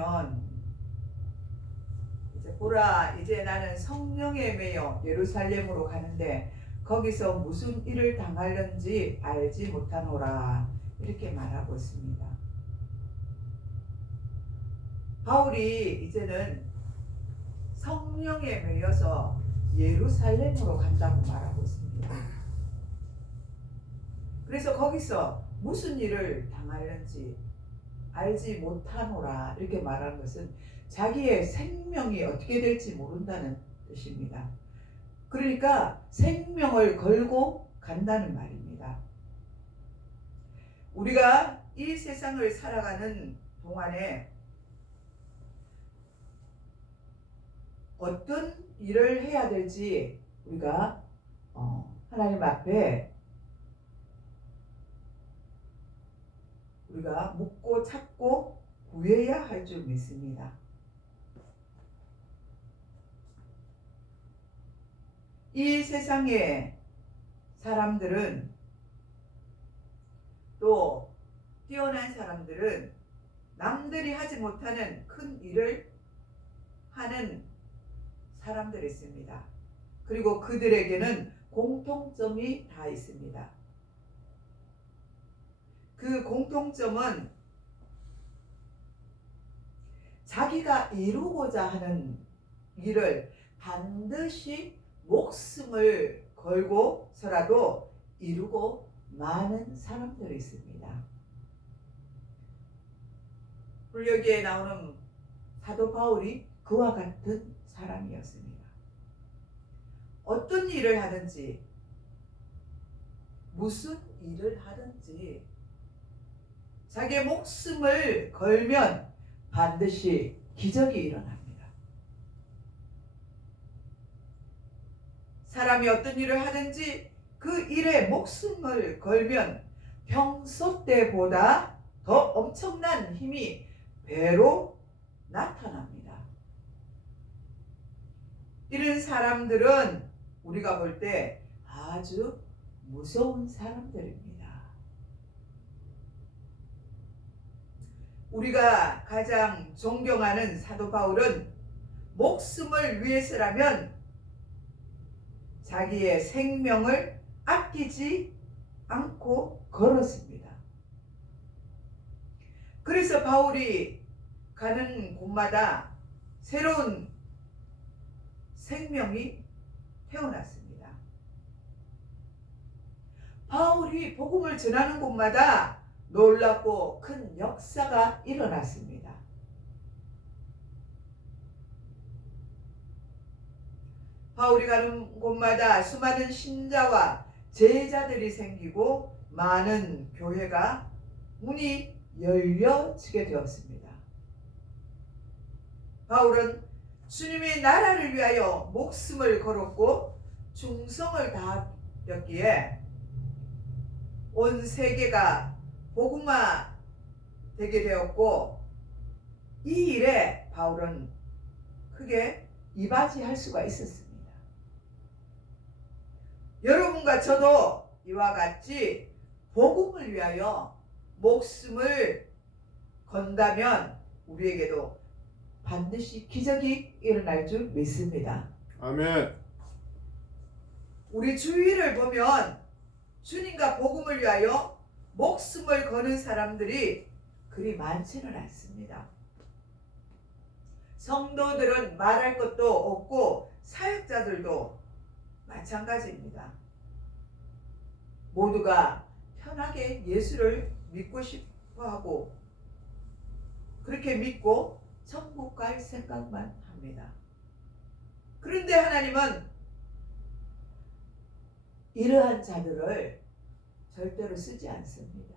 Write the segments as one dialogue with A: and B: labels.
A: 보면 이제 보라 이제 나는 성령에 매여 예루살렘으로 가는데 거기서 무슨 일을 당하려는지 알지 못하노라 이렇게 말하고 있습니다. 바울이 이제는 성령에 매여서 예루살렘으로 간다고 말하고 있습니다. 그래서 거기서 무슨 일을 당하려는지 알지 못하노라 이렇게 말하는 것은 자기의 생명이 어떻게 될지 모른다는 뜻입니다. 그러니까 생명을 걸고 간다는 말입니다. 우리가 이 세상을 살아가는 동안에 어떤 일을 해야 될지 우리가 어, 하나님 앞에 우리가 묻 고 찾고 구해야 할 줄 믿습니다. 이 세상의 사람들은 또 뛰어난 사람들은 남들이 하지 못하는 큰 일을 하는 사람들이 있습니다. 그리고 그들에게는 공통점이 다 있습니다. 그 공통점은 자기가 이루고자 하는 일을 반드시 목숨을 걸고서라도 이루고 많은 사람들이 있습니다. 불려기에 나오는 사도 바울이 그와 같은 사람이었습니다. 어떤 일을 하든지 무슨 일을 하든지 자기의 목숨을 걸면 반드시 기적이 일어납니다. 사람이 어떤 일을 하든지 그 일에 목숨을 걸면 평소 때보다 더 엄청난 힘이 배로 나타납니다. 이런 사람들은 우리가 볼 때 아주 무서운 사람들입니다. 우리가 가장 존경하는 사도 바울은 목숨을 위해서라면 자기의 생명을 아끼지 않고 걸었습니다. 그래서 바울이 가는 곳마다 새로운 생명이 태어났습니다. 바울이 복음을 전하는 곳마다 놀랍고 큰 역사가 일어났습니다. 바울이 가는 곳마다 수많은 신자와 제자들이 생기고 많은 교회가 문이 열려지게 되었습니다. 바울은 주님의 나라를 위하여 목숨을 걸었고 충성을 다하였기에 온 세계가 복음화 되게 되었고 이 일에 바울은 크게 이바지할 수가 있었습니다. 여러분과 저도 이와 같이 복음을 위하여 목숨을 건다면 우리에게도 반드시 기적이 일어날 줄 믿습니다.
B: 아멘.
A: 우리 주위를 보면 주님과 복음을 위하여 목숨을 거는 사람들이 그리 많지는 않습니다. 성도들은 말할 것도 없고 사역자들도 마찬가지입니다. 모두가 편하게 예수를 믿고 싶어 하고 그렇게 믿고 천국 갈 생각만 합니다. 그런데 하나님은 이러한 자들을 절대로 쓰지 않습니다.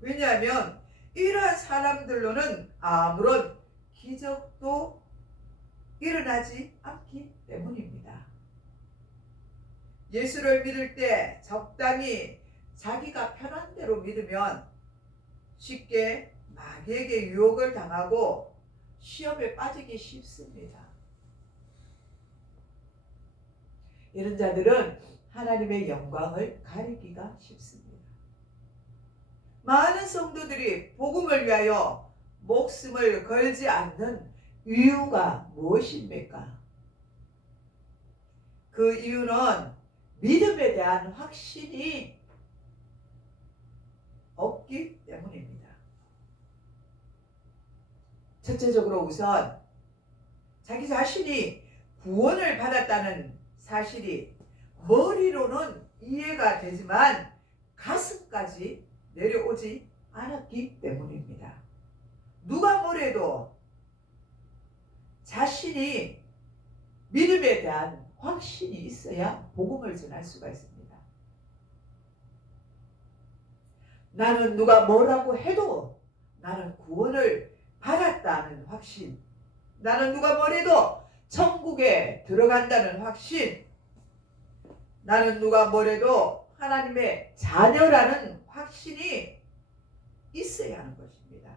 A: 왜냐하면 이러한 사람들로는 아무런 기적도 일어나지 않기 때문입니다. 예수를 믿을 때 적당히 자기가 편한 대로 믿으면 쉽게 마귀에게 유혹을 당하고 시험에 빠지기 쉽습니다. 이런 자들은 하나님의 영광을 가리기가 쉽습니다. 많은 성도들이 복음을 위하여 목숨을 걸지 않는 이유가 무엇입니까? 그 이유는 믿음에 대한 확신이 없기 때문입니다. 첫째적으로 우선 자기 자신이 구원을 받았다는 사실이 머리로는 이해가 되지만 가슴까지 내려오지 않았기 때문입니다. 누가 뭐래도 자신이 믿음에 대한 확신이 있어야 복음을 전할 수가 있습니다. 나는 누가 뭐라고 해도 나는 구원을 받았다는 확신. 나는 누가 뭐래도 천국에 들어간다는 확신. 나는 누가 뭐래도 하나님의 자녀라는 확신이 있어야 하는 것입니다.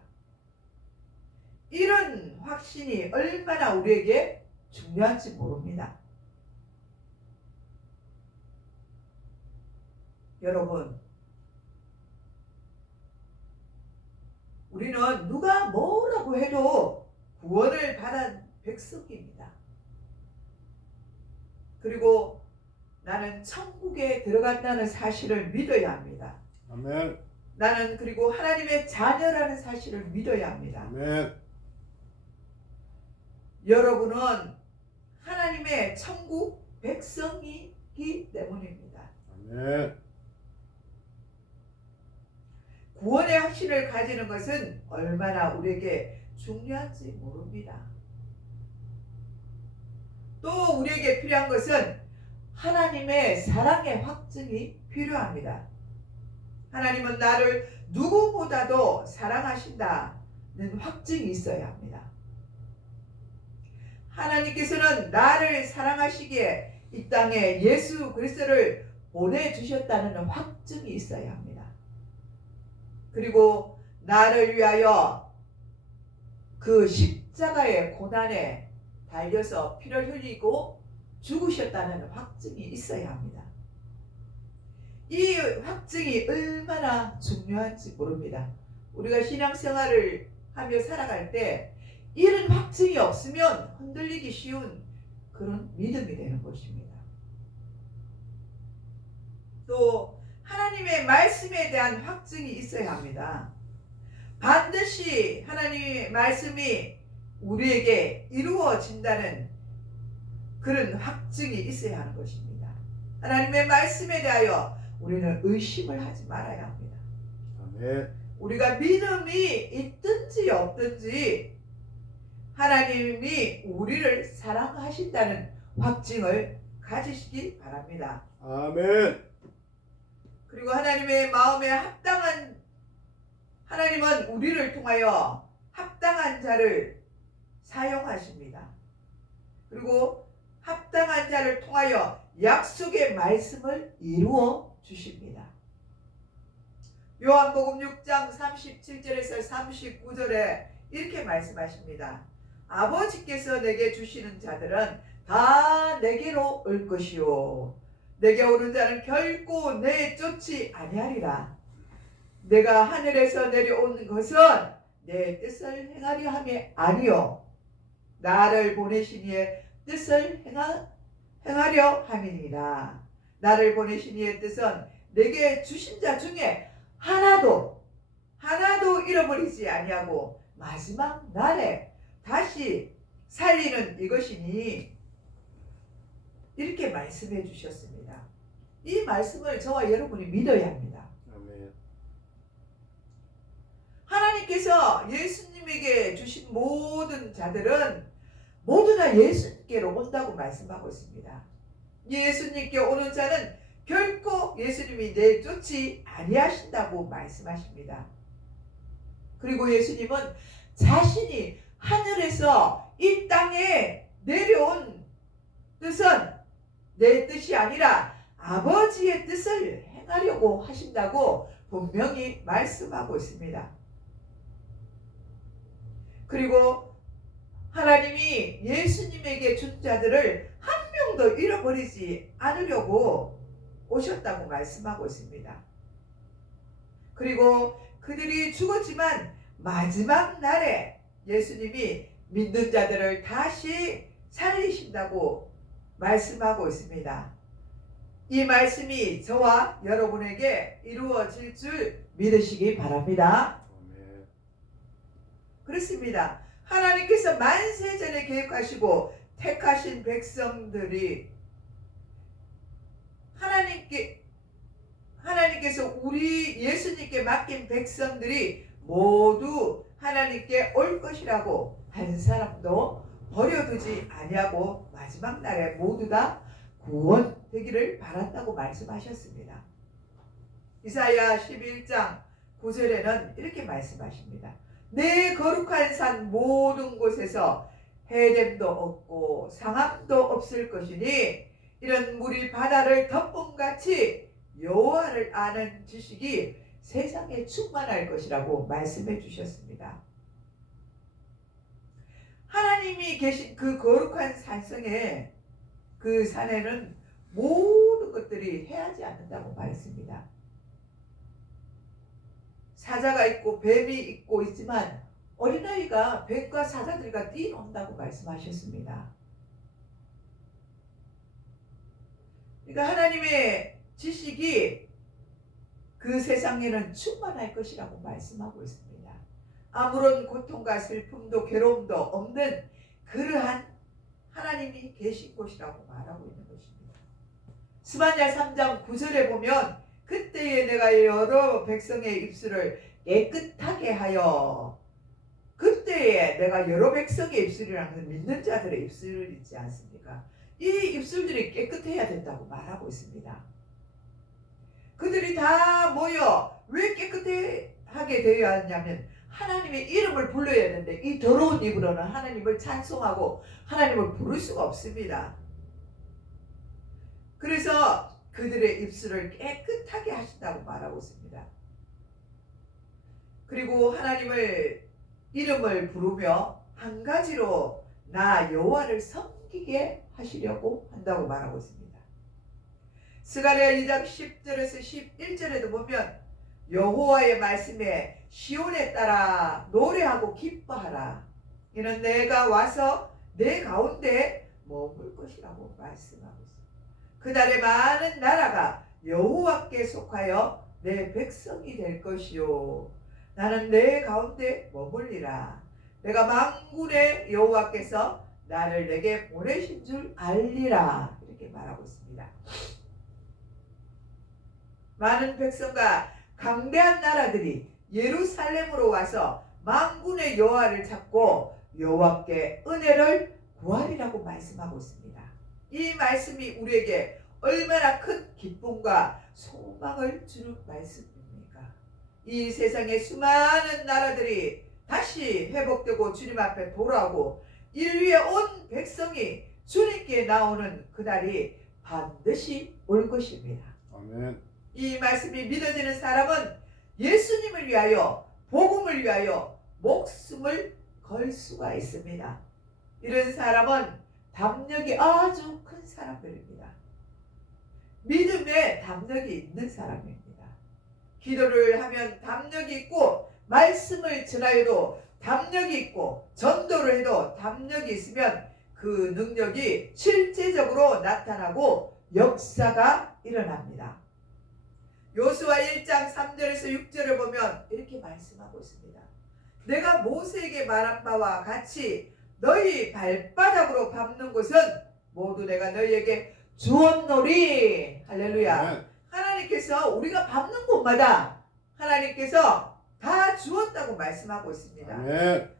A: 이런 확신이 얼마나 우리에게 중요한지 모릅니다. 여러분, 우리는 누가 뭐라고 해도 구원을 받은 백성입니다. 그리고 나는 천국에 들어간다는 사실을 믿어야 합니다.
B: 아멘.
A: 나는 그리고 하나님의 자녀라는 사실을 믿어야 합니다.
B: 아멘.
A: 여러분은 하나님의 천국 백성이기 때문입니다.
B: 아멘.
A: 구원의 확신을 가지는 것은 얼마나 우리에게 중요한지 모릅니다. 또 우리에게 필요한 것은 하나님의 사랑의 확증이 필요합니다. 하나님은 나를 누구보다도 사랑하신다는 확증이 있어야 합니다. 하나님께서는 나를 사랑하시기에 이 땅에 예수 그리스도를 보내주셨다는 확증이 있어야 합니다. 그리고 나를 위하여 그 십자가의 고난에 달려서 피를 흘리고 죽으셨다는 확증이 있어야 합니다. 이 확증이 얼마나 중요한지 모릅니다. 우리가 신앙생활을 하며 살아갈 때 이런 확증이 없으면 흔들리기 쉬운 그런 믿음이 되는 것입니다. 또 하나님의 말씀에 대한 확증이 있어야 합니다. 반드시 하나님의 말씀이 우리에게 이루어진다는 그런 확증이 있어야 하는 것입니다. 하나님의 말씀에 대하여 우리는 의심을 하지 말아야 합니다.
B: 아멘.
A: 우리가 믿음이 있든지 없든지 하나님이 우리를 사랑하신다는 확증을 가지시기 바랍니다.
B: 아멘.
A: 그리고 하나님의 마음에 합당한 하나님은 우리를 통하여 합당한 자를 사용하십니다. 그리고 합당한 자를 통하여 약속의 말씀을 이루어 주십니다. 요한복음 6장 37절에서 39절에 이렇게 말씀하십니다. 아버지께서 내게 주시는 자들은 다 내게로 올 것이요 내게 오는 자는 결코 내 쫓지 아니하리라. 내가 하늘에서 내려온 것은 내 뜻을 행하려 함이 아니요 나를 이의 뜻을 행하, 행하려 함이니라. 나를 보내신 이의 뜻은 내게 주신 자 중에 하나도 하나도 잃어버리지 아니하고 마지막 날에 다시 살리는 이것이니 이렇게 말씀해 주셨습니다. 이 말씀을 저와 여러분이 믿어야 합니다.
B: 아멘.
A: 하나님께서 예수님에게 주신 모든 자들은 모두 다 예수님께로 온다고 말씀하고 있습니다. 예수님께 오는 자는 결코 예수님이 내쫓지 아니하신다고 말씀하십니다. 그리고 예수님은 자신이 하늘에서 이 땅에 내려온 뜻은 내 뜻이 아니라 아버지의 뜻을 행하려고 하신다고 분명히 말씀하고 있습니다. 그리고 하나님이 예수님에게 준 자들을 한 명도 잃어버리지 않으려고 오셨다고 말씀하고 있습니다. 그리고 그들이 죽었지만 마지막 날에 예수님이 믿는 자들을 다시 살리신다고 말씀하고 있습니다. 이 말씀이 저와 여러분에게 이루어질 줄 믿으시기 바랍니다. 그렇습니다. 하나님께서 만세전에 계획하시고 택하신 백성들이 하나님께 하나님께서 우리 예수님께 맡긴 백성들이 모두 하나님께 올 것이라고 한 사람도 버려두지 아니하고 마지막 날에 모두 다 구원되기를 바란다고 말씀하셨습니다. 이사야 11장 9절에는 이렇게 말씀하십니다. 내 거룩한 산 모든 곳에서 해됨도 없고 상함도 없을 것이니 이런 물이 바다를 덮음 같이 여호와를 아는 지식이 세상에 충만할 것이라고 말씀해 주셨습니다. 하나님이 계신 그 거룩한 산성에 그 산에는 모든 것들이 해하지 않는다고 말했습니다. 사자가 있고 뱀이 있고 있지만 어린아이가 뱀과 사자들과 뛰어논다고 말씀하셨습니다. 그러니까 하나님의 지식이 그 세상에는 충만할 것이라고 말씀하고 있습니다. 아무런 고통과 슬픔도 괴로움도 없는 그러한 하나님이 계신 곳이라고 말하고 있는 것입니다. 스바냐 3장 9절에 보면 그때에 내가 여러 백성의 입술을 깨끗하게 하여 그때에 내가 여러 백성의 입술이라는 믿는 자들의 입술을 있지 않습니까? 이 입술들이 깨끗해야 된다고 말하고 있습니다. 그들이 다 모여 왜 깨끗하게 되어야 하냐면 하나님의 이름을 불러야 되는데 이 더러운 입으로는 하나님을 찬송하고 하나님을 부를 수가 없습니다. 그래서 그들의 입술을 깨끗하게 하신다고 말하고 있습니다. 그리고 하나님을 이름을 부르며 한 가지로 나 여호와를 섬기게 하시려고 한다고 말하고 있습니다. 스가랴 2장 10절에서 11절에도 보면 여호와의 말씀에 시온에 따라 노래하고 기뻐하라. 이는 내가 와서 내 가운데 머물 것이라고 말씀하고. 그날에 많은 나라가 여호와께 속하여 내 백성이 될 것이요. 나는 내 가운데 머물리라. 내가 만군의 여호와께서 나를 내게 보내신 줄 알리라. 이렇게 말하고 있습니다. 많은 백성과 강대한 나라들이 예루살렘으로 와서 만군의 여호와를 찾고 여호와께 은혜를 구하리라고 말씀하고 있습니다. 이 말씀이 우리에게 얼마나 큰 기쁨과 소망을 주는 말씀입니까? 이 세상의 수많은 나라들이 다시 회복되고 주님 앞에 돌아오고 인류의 온 백성이 주님께 나오는 그날이 반드시 올 것입니다.
B: 아멘.
A: 이 말씀이 믿어지는 사람은 예수님을 위하여 복음을 위하여 목숨을 걸 수가 있습니다. 이런 사람은 담력이 아주 큰 사람들입니다. 믿음에 담력이 있는 사람입니다. 기도를 하면 담력이 있고 말씀을 전하여도 담력이 있고 전도를 해도 담력이 있으면 그 능력이 실제적으로 나타나고 역사가 일어납니다. 요수와 1장 3절에서 6절을 보면 이렇게 말씀하고 있습니다. 내가 모세에게 말한 바와 같이 너희 발바닥으로 밟는 곳은 모두 내가 너희에게 주었노리. 할렐루야. 하나님께서 우리가 밟는 곳마다 하나님께서 다 주었다고 말씀하고 있습니다.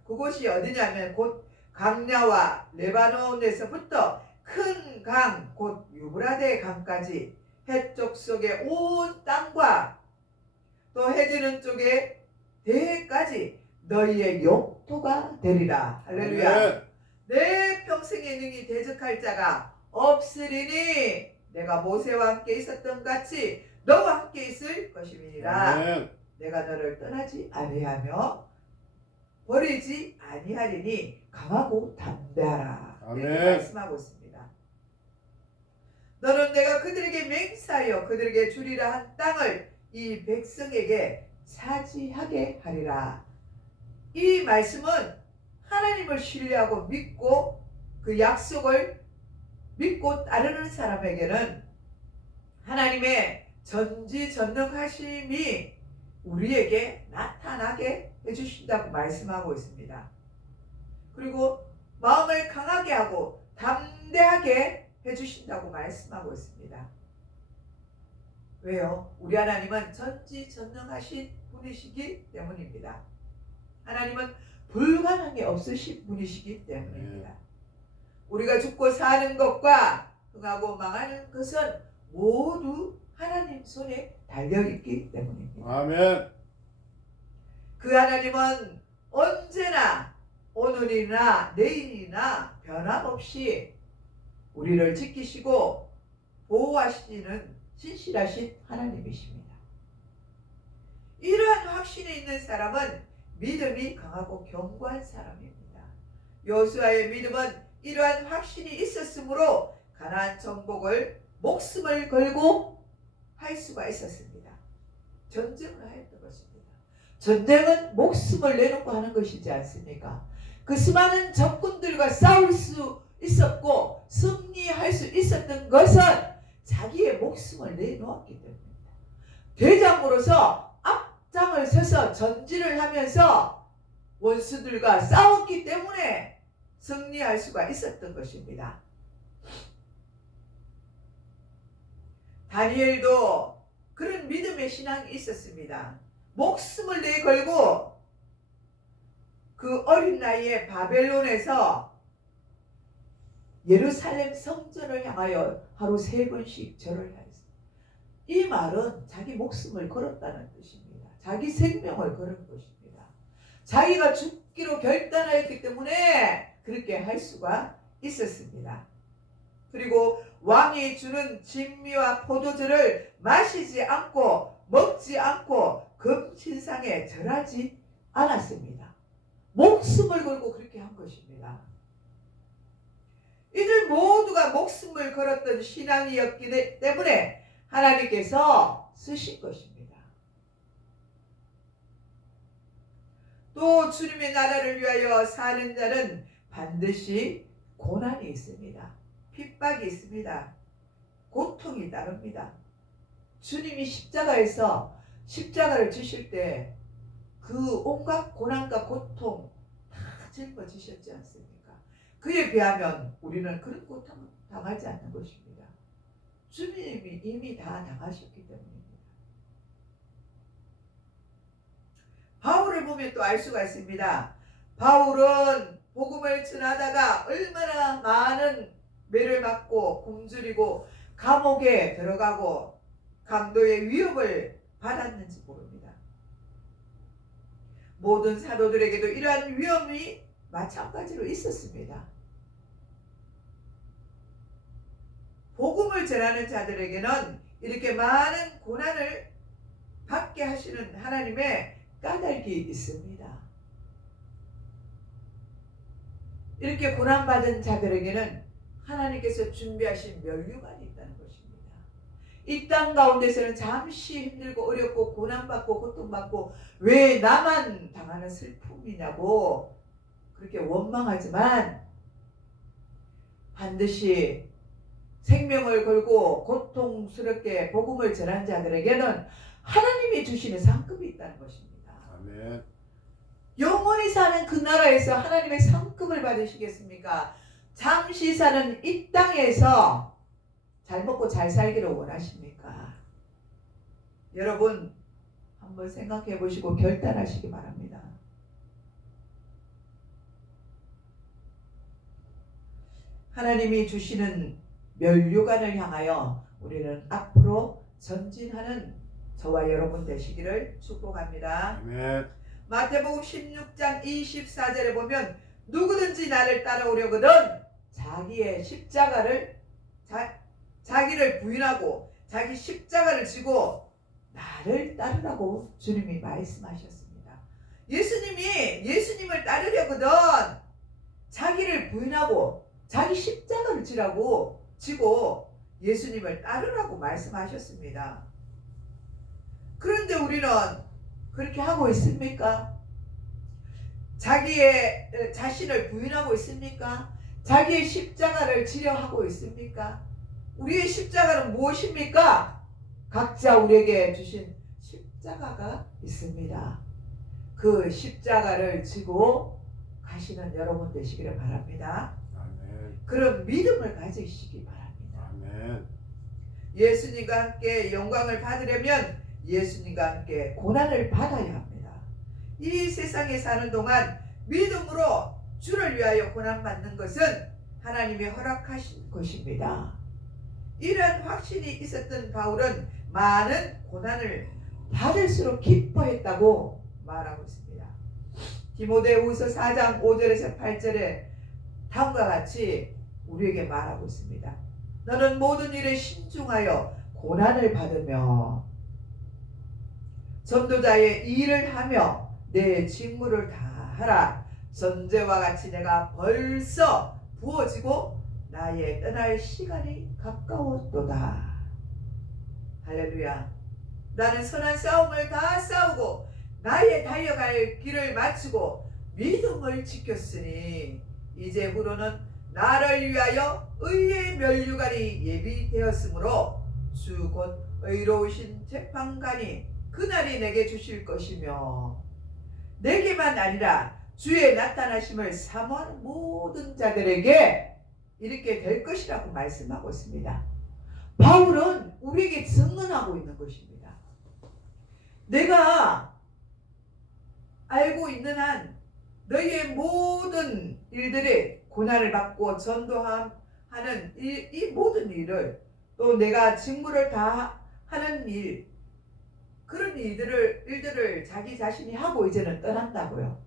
A: 그곳이 어디냐면 곧 강야와 레바논에서부터 큰 강, 곧 유브라데 강까지 해쪽 속의 온 땅과 또 해지는 쪽의 대해까지 너희의 영토가 되리라. 할렐루야.
B: 아멘.
A: 내 평생의 능히 대적할 자가 없으리니 내가 모세와 함께 있었던 같이 너와 함께 있을 것임이니라.
B: 아멘.
A: 내가 너를 떠나지 아니하며 버리지 아니하리니 강하고 담대하라. 이렇게. 말씀하고 있습니다. 너는 내가 그들에게 맹세하여 그들에게 주리라 한 땅을 이 백성에게 사지하게 하리라. 이 말씀은 하나님을 신뢰하고 믿고 그 약속을 믿고 따르는 사람에게는 하나님의 전지전능하심이 우리에게 나타나게 해주신다고 말씀하고 있습니다. 그리고 마음을 강하게 하고 담대하게 해주신다고 말씀하고 있습니다. 왜요? 우리 하나님은 전지전능하신 분이시기 때문입니다. 하나님은 불가능이 없으신 분이시기 때문입니다. 우리가 죽고 사는 것과 흥하고 망하는 것은 모두 하나님 손에 달려 있기 때문입니다.
B: 아멘.
A: 그 하나님은 언제나 오늘이나 내일이나 변함없이 우리를 지키시고 보호하시는 신실하신 하나님이십니다. 이러한 확신이 있는 사람은 믿음이 강하고 견고한 사람입니다. 여수아의 믿음은 이러한 확신이 있었으므로 가나안 정복을 목숨을 걸고 할 수가 있었습니다. 전쟁을 하였던 것입니다. 전쟁은 목숨을 내놓고 하는 것이지 않습니까? 그 수많은 적군들과 싸울 수 있었고 승리할 수 있었던 것은 자기의 목숨을 내놓았기 때문입니다. 대장으로서 앞장을 서서 전진을 하면서 원수들과 싸웠기 때문에 승리할 수가 있었던 것입니다. 다니엘도 그런 믿음의 신앙이 있었습니다. 목숨을 내걸고 그 어린 나이에 바벨론에서 예루살렘 성전을 향하여 하루 세 번씩 절을 하였습니다. 이 말은 자기 목숨을 걸었다는 뜻입니다. 자기 생명을 걸은 것입니다. 자기가 죽기로 결단하였기 때문에 그렇게 할 수가 있었습니다. 그리고 왕이 주는 진미와 포도주를 마시지 않고 먹지 않고 금신상에 절하지 않았습니다. 목숨을 걸고 그렇게 한 것입니다. 이들 모두가 목숨을 걸었던 신앙이었기 때문에 하나님께서 쓰신 것입니다. 또 주님의 나라를 위하여 사는 자는 반드시 고난이 있습니다. 핍박이 있습니다. 고통이 따릅니다. 주님이 십자가에서 십자가를 지실 때 그 온갖 고난과 고통 다 짊어지셨지 않습니까? 그에 비하면 우리는 그런 고통을 당하지 않는 것입니다. 주님이 이미 다 당하셨기 때문입니다. 바울을 보면 또 알 수가 있습니다. 바울은 복음을 전하다가 얼마나 많은 매를 맞고 굶주리고 감옥에 들어가고 강도의 위협을 받았는지 모릅니다. 모든 사도들에게도 이러한 위험이 마찬가지로 있었습니다. 복음을 전하는 자들에게는 이렇게 많은 고난을 받게 하시는 하나님의 까닭이 있습니다. 이렇게 고난받은 자들에게는 하나님께서 준비하신 면류관이 있다는 것입니다. 이 땅 가운데서는 잠시 힘들고 어렵고 고난받고 고통받고 왜 나만 당하는 슬픔이냐고 그렇게 원망하지만 반드시 생명을 걸고 고통스럽게 복음을 전한 자들에게는 하나님이 주시는 상급이 있다는 것입니다.
B: 아멘.
A: 영원히 사는 그 나라에서 하나님의 상급을 받으시겠습니까? 잠시 사는 이 땅에서 잘 먹고 잘 살기를 원하십니까? 여러분 한번 생각해 보시고 결단하시기 바랍니다. 하나님이 주시는 면류관을 향하여 우리는 앞으로 전진하는 저와 여러분 되시기를 축복합니다.
B: 아멘.
A: 마태복음 16장 24절에 보면 누구든지 나를 따라오려거든 자기의 십자가를 자, 자기를 부인하고 자기 십자가를 지고 나를 따르라고 주님이 말씀하셨습니다. 예수님이 예수님을 따르려거든 자기를 부인하고 자기 십자가를 지라고 지고 예수님을 따르라고 말씀하셨습니다. 그런데 우리는 그렇게 하고 있습니까? 자기의 어, 자신을 부인하고 있습니까? 자기의 십자가를 지려 하고 있습니까? 우리의 십자가는 무엇입니까? 각자 우리에게 주신 십자가가 있습니다. 그 십자가를 지고 가시는 여러분 되시기를 바랍니다.
B: 아멘.
A: 그런 믿음을 가지시기 바랍니다.
B: 아멘.
A: 예수님과 함께 영광을 받으려면 예수님과 함께 고난을 받아야 합니다. 이 세상에 사는 동안 믿음으로 주를 위하여 고난 받는 것은 하나님이 허락하신 것입니다. 이러한 확신이 있었던 바울은 많은 고난을 받을수록 기뻐했다고 말하고 있습니다. 디모데후서 4장 5절에서 8절에 다음과 같이 우리에게 말하고 있습니다. 너는 모든 일에 신중하여 고난을 받으며 전도자의 일을 하며 내 직무를 다 하라. 전제와 같이 내가 벌써 부어지고 나의 떠날 시간이 가까웠도다. 할렐루야. 나는 선한 싸움을 다 싸우고 나의 달려갈 길을 마치고 믿음을 지켰으니 이제 후로는 나를 위하여 의의 멸류관이 예비되었으므로 주 곧 의로우신 재판관이 그날이 내게 주실 것이며 내게만 아니라 주의 나타나심을 사모하는 모든 자들에게 이렇게 될 것이라고 말씀하고 있습니다. 바울은 우리에게 증언하고 있는 것입니다. 내가 알고 있는 한 너희의 모든 일들이 고난을 받고 전도하는 이, 이 모든 일을 또 내가 직무를 다 하는 일 그런 일들을 일들을 자기 자신이 하고 이제는 떠난다고요.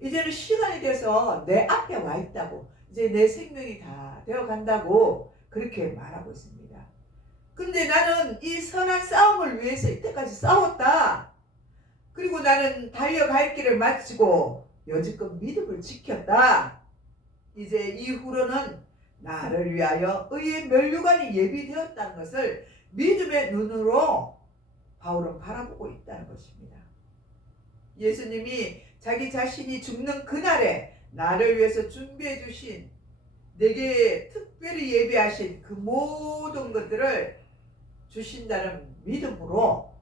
A: 이제는 시간이 돼서 내 앞에 와 있다고 이제 내 생명이 다 되어 간다고 그렇게 말하고 있습니다. 근데 나는 이 선한 싸움을 위해서 이때까지 싸웠다. 그리고 나는 달려갈 길을 마치고 여지껏 믿음을 지켰다. 이제 이후로는 나를 위하여 의의 멸류관이 예비되었다는 것을 믿음의 눈으로 바울은 바라보고 있다는 것입니다. 예수님이 자기 자신이 죽는 그날에 나를 위해서 준비해 주신 내게 특별히 예비하신 그 모든 것들을 주신다는 믿음으로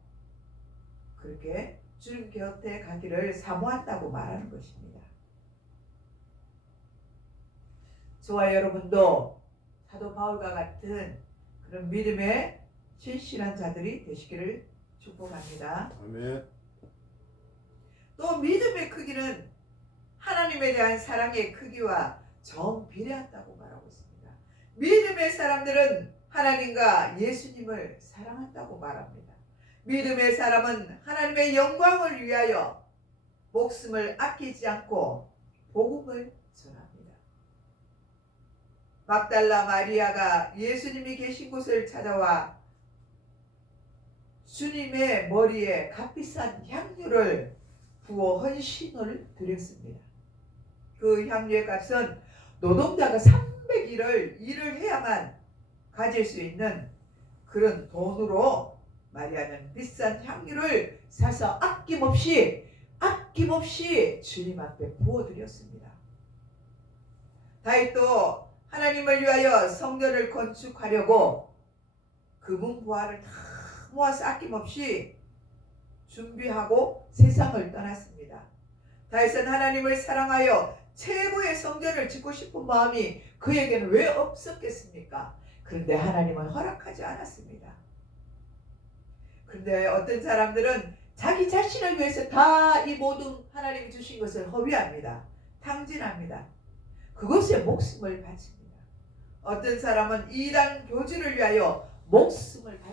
A: 그렇게 주님 곁에 가기를 사모한다고 말하는 것입니다. 저와 여러분도 사도 바울과 같은 그런 믿음의 신실한 자들이 되시기를 축복합니다.
B: 아멘.
A: 또 믿음의 크기는 하나님에 대한 사랑의 크기와 정비례한다고 말하고 있습니다. 믿음의 사람들은 하나님과 예수님을 사랑한다고 말합니다. 믿음의 사람은 하나님의 영광을 위하여 목숨을 아끼지 않고 복음을 전합니다. 막달라 마리아가 예수님이 계신 곳을 찾아와 주님의 머리에 값비싼 향유를 부어 헌신을 드렸습니다. 그 향유의 값은 노동자가 300일을 일을 해야만 가질 수 있는 그런 돈으로 마리아는 비싼 향유를 사서 아낌없이 아낌없이 주님 앞에 부어드렸습니다. 다윗도 하나님을 위하여 성전을 건축하려고 금은 보화를 다 모아서 아낌없이 준비하고 세상을 떠났습니다. 다윗은 하나님을 사랑하여 최고의 성전을 짓고 싶은 마음이 그에게는 왜 없었겠습니까? 그런데 하나님은 허락하지 않았습니다. 그런데 어떤 사람들은 자기 자신을 위해서 다 이 모든 하나님이 주신 것을 허위합니다. 탕진합니다. 그것에 목숨을 바칩니다. 어떤 사람은 이단 교주를 위하여 목숨을 합니다.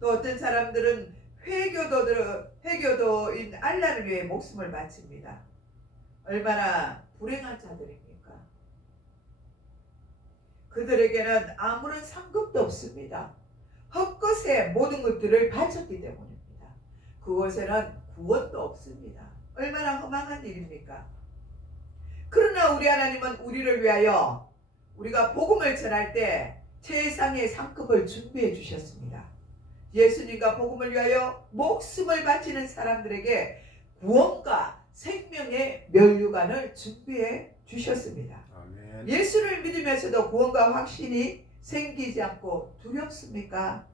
A: 또 어떤 사람들은 회교도들 회교도인 알라를 위해 목숨을 바칩니다. 얼마나 불행한 자들입니까? 그들에게는 아무런 상급도 없습니다. 헛것에 모든 것들을 바쳤기 때문입니다. 그곳에는 구원도 없습니다. 얼마나 허망한 일입니까? 그러나 우리 하나님은 우리를 위하여 우리가 복음을 전할 때 최상의 상급을 준비해 주셨습니다. 예수님과 복음을 위하여 목숨을 바치는 사람들에게 구원과 생명의 면류관을 준비해 주셨습니다.
B: 아멘.
A: 예수를 믿으면서도 구원과 확신이 생기지 않고 두렵습니까?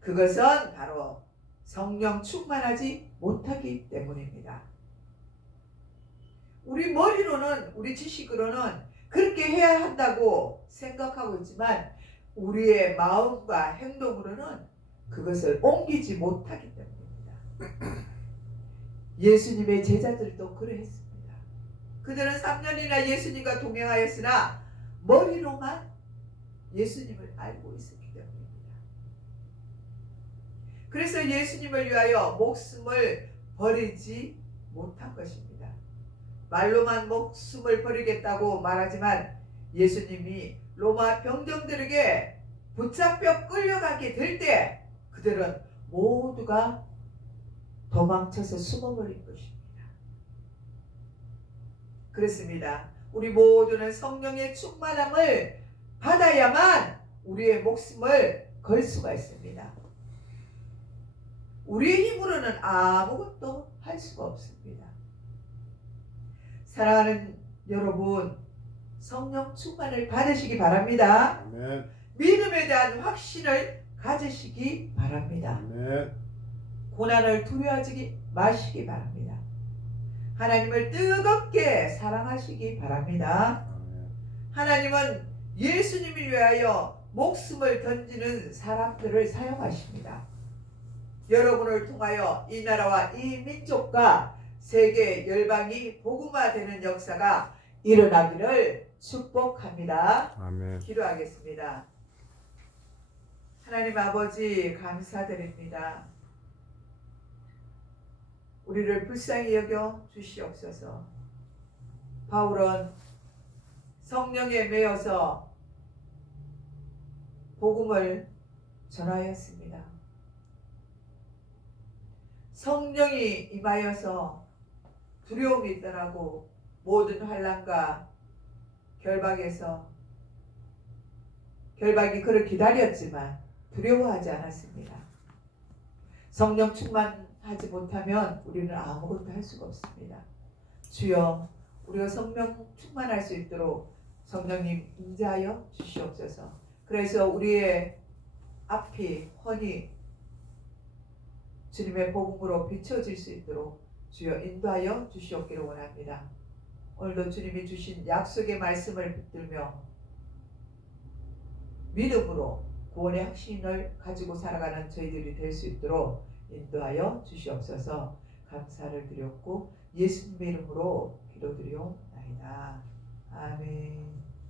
A: 그것은 바로 성령 충만하지 못하기 때문입니다. 우리 머리로는 우리 지식으로는 그렇게 해야 한다고 생각하고 있지만 우리의 마음과 행동으로는 그것을 옮기지 못하기 때문입니다. 예수님의 제자들도 그러했습니다. 그들은 3년이나 예수님과 동행하였으나 머리로만 예수님을 알고 있었기 때문입니다. 그래서 예수님을 위하여 목숨을 버리지 못한 것입니다. 말로만 목숨을 버리겠다고 말하지만 예수님이 로마 병정들에게 붙잡혀 끌려가게 될 때 그들은 모두가 도망쳐서 숨어버린 것입니다. 그렇습니다. 우리 모두는 성령의 충만함을 받아야만 우리의 목숨을 걸 수가 있습니다. 우리의 힘으로는 아무것도 할 수가 없습니다. 사랑하는 여러분, 성령 충만을 받으시기 바랍니다.
B: 아멘.
A: 믿음에 대한 확신을 가지시기 바랍니다.
B: 아멘.
A: 고난을 두려워하지 마시기 바랍니다. 하나님을 뜨겁게 사랑하시기 바랍니다. 하나님은 예수님을 위하여 목숨을 던지는 사람들을 사용하십니다. 여러분을 통하여 이 나라와 이 민족과 세계 열방이 복음화되는 역사가 일어나기를 축복합니다.
B: 아멘.
A: 기도하겠습니다. 하나님 아버지 감사드립니다. 우리를 불쌍히 여겨 주시옵소서. 바울은 성령에 매여서 복음을 전하였습니다. 성령이 임하여서 두려움이 있더라고 모든 환란과 결박에서 결박이 그를 기다렸지만 두려워하지 않았습니다. 성령 충만하지 못하면 우리는 아무것도 할 수가 없습니다. 주여, 우리가 성령 충만할 수 있도록 성령님 인자하여 주시옵소서. 그래서 우리의 앞이 훤히 주님의 복음으로 비춰질 수 있도록 주여 인도하여 주시옵기를 원합니다. 오늘도 주님이 주신 약속의 말씀을 붙들며 믿음으로 구원의 확신을 가지고 살아가는 저희들이 될 수 있도록 인도하여 주시옵소서 감사를 드렸고 예수님의 이름으로 기도드리옵나이다. 아멘